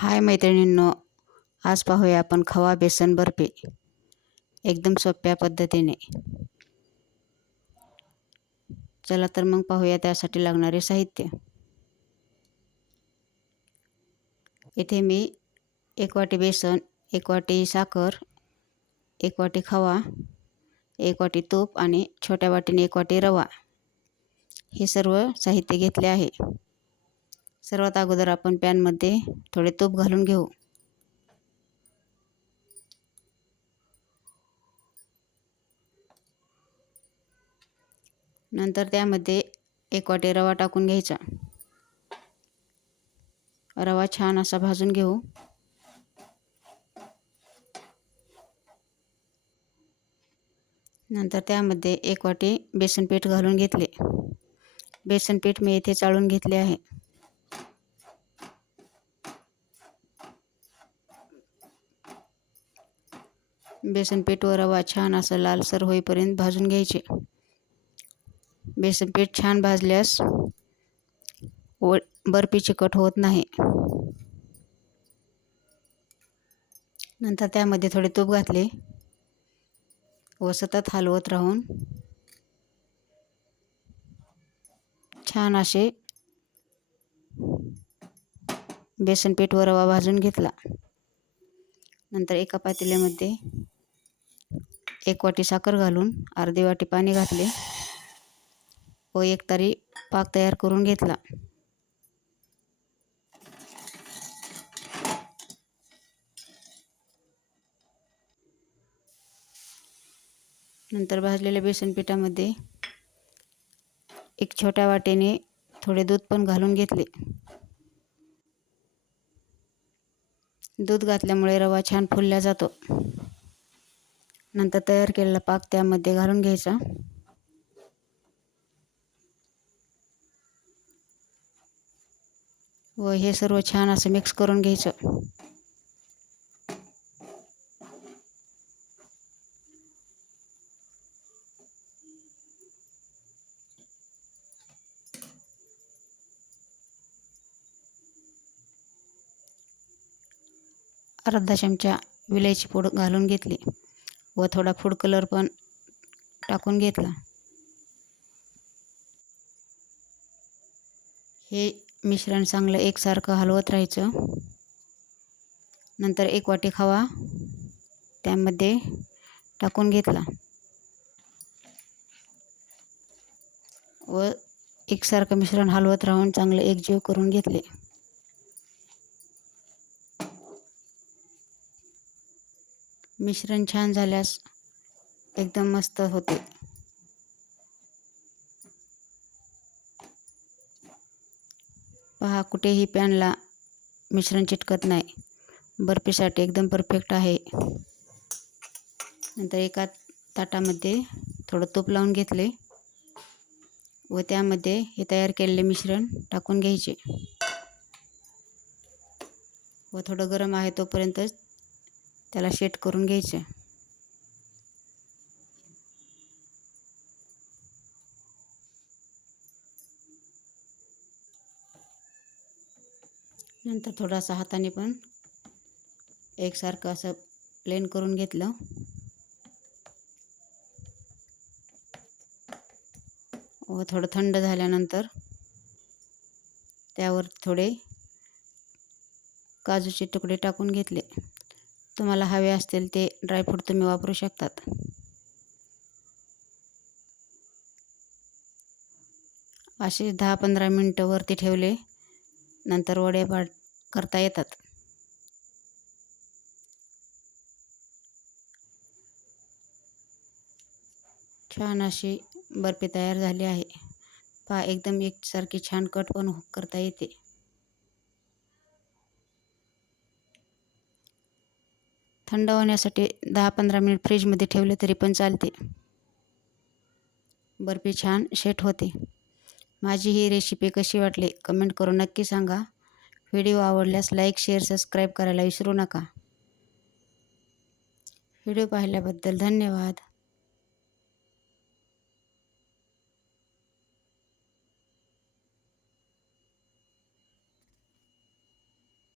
हाय मैत्रिणींनो, आज पाहूया आपण खवा बेसन बर्फी एकदम सोप्या पद्धतीने। चला तर मग पाहूया त्यासाठी लागणारे साहित्य। इथे मी 1 वाटी बेसन, 1 वाटी साखर, 1 वाटी खवा, 1 वाटी तूप आणि छोट्या वाटीने 1 वाटी रवा हे सर्व साहित्य घेतले आहे। सर्वात अगोदर आपण पॅनमध्ये थोडे तूप घालून घेऊ। नंतर त्यामध्ये 1 वाटी रवा टाकून घ्यायचा। रवा छान असा भाजून घेऊ। नंतर त्यामध्ये 1 वाटी बेसन पीठ घालून घेतले। बेसन पीठ मी इथे चाळून घेतले आहे। बेसन पीठ व रवा छान असं लालसर होईपर्यंत भाजून घ्यायचे। बेसन पीठ छान भाजल्यास बर्फी चिकट होत नाही। नंतर त्यामध्ये थोडे तूप घातले व सतत हलवत राहून छान असे बेसन पीठ व रवा भाजून घेतला। नंतर एका पातेल्यामध्ये 1 वाटी साखर घालून अर्धी वाटी पाणी घातले व एक तारी पाक तयार करून घेतला। नंतर भाजलेल्या बेसन पिठामध्ये एक छोट्या वाटीने थोडे दूध पण घालून घेतले। दूध घातल्यामुळे रवा छान फुलला जातो। नंतर तयार केलेला पाक त्यामध्ये घालून घ्यायचा व हे सर्व छान असं मिक्स करून घ्यायचं। अर्धा चमचा विलायची पूड घालून घेतली व थोडा फूड कलर पण टाकून घेतला। हे मिश्रण चांगलं एकसारखं हलवत राहायचं। नंतर 1 वाटी खवा त्यामध्ये टाकून घेतला व एकसारखं मिश्रण हलवत राहून चांगले एकजीव करून घेतले। मिश्रण छान झाल्यास एकदम मस्त होते। पहा, कुठेही पॅनला मिश्रण चिटकत नाही। बर्फीसाठी एकदम परफेक्ट आहे। नंतर एका ताटामध्ये थोडं तूप लावून घेतले व त्यामध्ये हे तयार केलेले मिश्रण टाकून घ्यायचे व थोडं गरम आहे तोपर्यंत त्याला सेट करून घ्यायचे। नंतर थोडासा हाताने पण एकसारखं असं प्लेन करून घेतलं व थोडं थंड झाल्यानंतर त्यावर थोडे काजूचे तुकडे टाकून घेतले। तुम्हाला हवे असतील ते ड्रायफ्रूट तुम्ही वापरू शकतात। असे 10-15 मिनिटं वरती ठेवले नंतर वडे करता येतात। छान अशी बर्फी तयार झाली आहे। पहा, एकदम एकसारखी छान कट पण करता येते। थंड होण्यासाठी 10-15 मिनिट फ्रीजमध्ये ठेवले तरी पण चालते। बर्फी छान सेट होते। माझी ही रेसिपी कशी वाटली कमेंट करून नक्की सांगा। व्हिडिओ आवडल्यास लाईक, शेअर, सबस्क्राईब करायला विसरू नका। व्हिडिओ पाहिल्याबद्दल धन्यवाद।